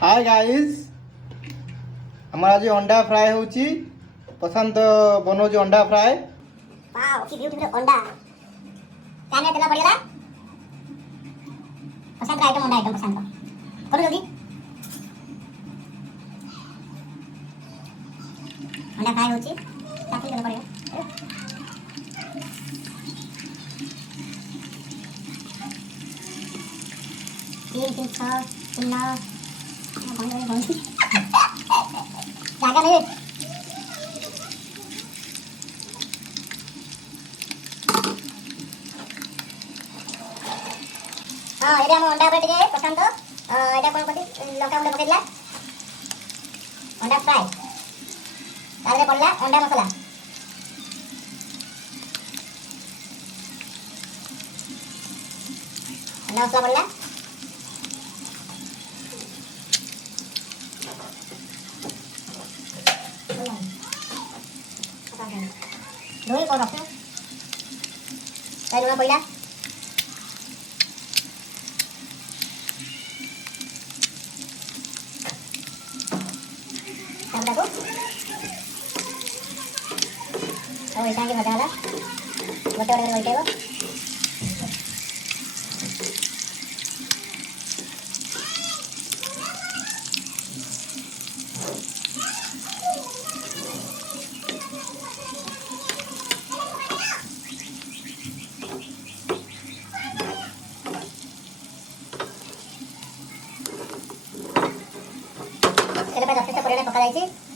hi guys हमारा आज अंडा फ्राए होची पसंद बनोजी अंडा फ्राए वाओ की ब्यूटीफुल अंडा काने तेला पड़ेला पसंद आइटम अंडा आइटम पसंद करो जल्दी अंडा फ्राई होची ताकि तेला पड़ेगा तीन छः तीन नौ जागा नहीं हाँ ये हम अंडा बैठ गए पसंद तो ये कौन कथी लंका गुंडा पकेला अंडा फ्राई तारे पड़ला अंडा मसाला अंडा मसाला पड़ला दो को रखो तारे पड़ला अंडा को अब ऐसा के भजाला गोटे गोटे बैठे को तेरे पे 10 से परिमाण पका जाइए